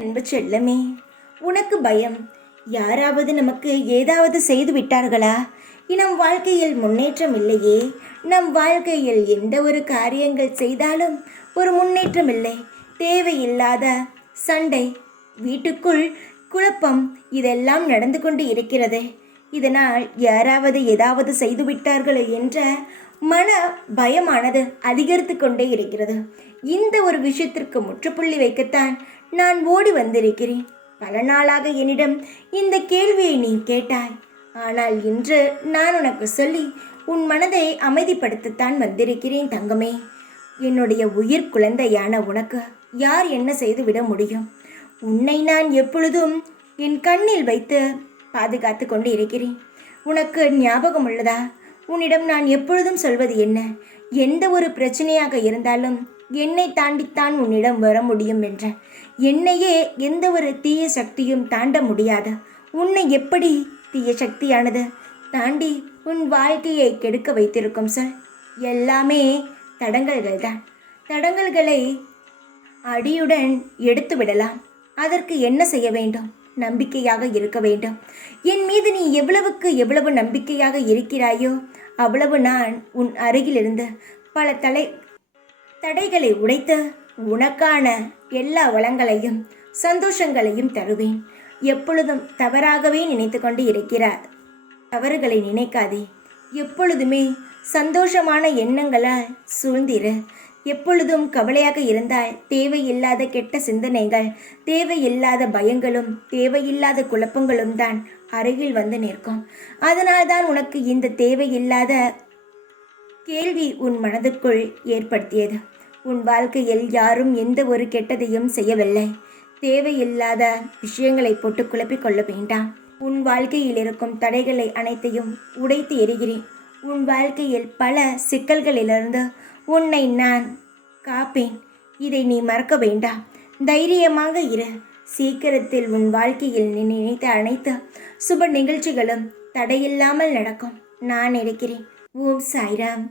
அன்பு செல்லமே, உனக்கு பயம் யாராவது நமக்கு ஏதாவது செய்து விட்டார்களா? நம் வாழ்க்கையில் முன்னேற்றம் இல்லையே. நம் வாழ்க்கையில் எந்த ஒரு காரியங்கள் செய்தாலும் ஒரு முன்னேற்றம் இல்லை. தேவையில்லாத சண்டை, வீட்டுக்குள் குழப்பம், இதெல்லாம் நடந்து கொண்டு இருக்கிறது. இதனால் யாராவது ஏதாவது செய்து விட்டார்களோ என்ற மன பயமானது அதிகரித்து கொண்டே இருக்கிறது. இந்த ஒரு விஷயத்திற்கு முற்றுப்புள்ளி வைக்கத்தான் நான் ஓடி வந்திருக்கிறேன். பல நாளாக என்னிடம் இந்த கேள்வியை நீ கேட்டாய். ஆனால் இன்று நான் உனக்கு சொல்லி உன் மனதை அமைதிப்படுத்தத்தான் வந்திருக்கிறேன் தங்கமே. என்னுடைய உயிர் குழந்தையான உனக்கு யார் என்ன செய்து விட முடியும்? உன்னை நான் எப்பொழுதும் என் கண்ணில் வைத்து பாதுகாத்து கொண்டு இருக்கிறேன். உனக்கு ஞாபகம் உள்ளதா? உன்னிடம் நான் எப்பொழுதும் சொல்வது என்ன? எந்த ஒரு பிரச்சனையாக இருந்தாலும் என்னை தாண்டித்தான் உன்னிடம் வர முடியும் என்ற. என்னையே எந்த ஒரு தீய சக்தியும் தாண்ட முடியாது. உன்னை எப்படி தீய சக்தியானது தாண்டி உன் வாழ்க்கையை கெடுக்க வைத்திருக்கும் சொல்? எல்லாமே தடங்கல்கள் தான். தடங்கல்களை அடியுடன் எடுத்து விடலாம். அதற்கு என்ன செய்ய வேண்டும்? நம்பிக்கையாக இருக்க வேண்டும். என் மீது நீ எவ்வளவு நம்பிக்கையாக இருக்கிறாயோ அவ்வளவு நான் உன் அருகிலிருந்து பல தடைகளை உடைத்து உனக்கான எல்லா வளங்களையும் சந்தோஷங்களையும் தருவேன். எப்பொழுதும் தவறாகவே நினைத்து கொண்டு இருக்கிறார். தவறுகளை நினைக்காதே. எப்பொழுதுமே சந்தோஷமான எண்ணங்களால் சூழ்ந்திரு. எப்பொழுதும் கவலையாக இருந்தால் தேவையில்லாத கெட்ட சிந்தனைகள், தேவையில்லாத பயங்களும் தேவையில்லாத குழப்பங்களும் தான் அருகில் வந்து நிற்கும். அதனால்தான் உனக்கு இந்த தேவையில்லாத கேள்வி உன் மனதுக்குள் ஏற்படுத்தியது. உன் வாழ்க்கையில் யாரும் எந்த ஒரு கெட்டதையும் செய்யவில்லை. தேவையில்லாத விஷயங்களை போட்டு குழப்பிக் கொள்ள வேண்டாம். உன் வாழ்க்கையில் இருக்கும் தடைகளை அனைத்தையும் உடைத்து எறிகிறேன். உன் வாழ்க்கையில் பல சிக்கல்களிலிருந்து உன்னை நான் காப்பேன். இதை நீ மறக்க வேண்டாம். தைரியமாக இரு. சீக்கிரத்தில் உன் வாழ்க்கையில் நீ நினைத்த அனைத்து சுப நிகழ்ச்சிகளும் தடையில்லாமல் நடக்கும். நான் இருக்கிறேன். ஓம் சாய்ராம்.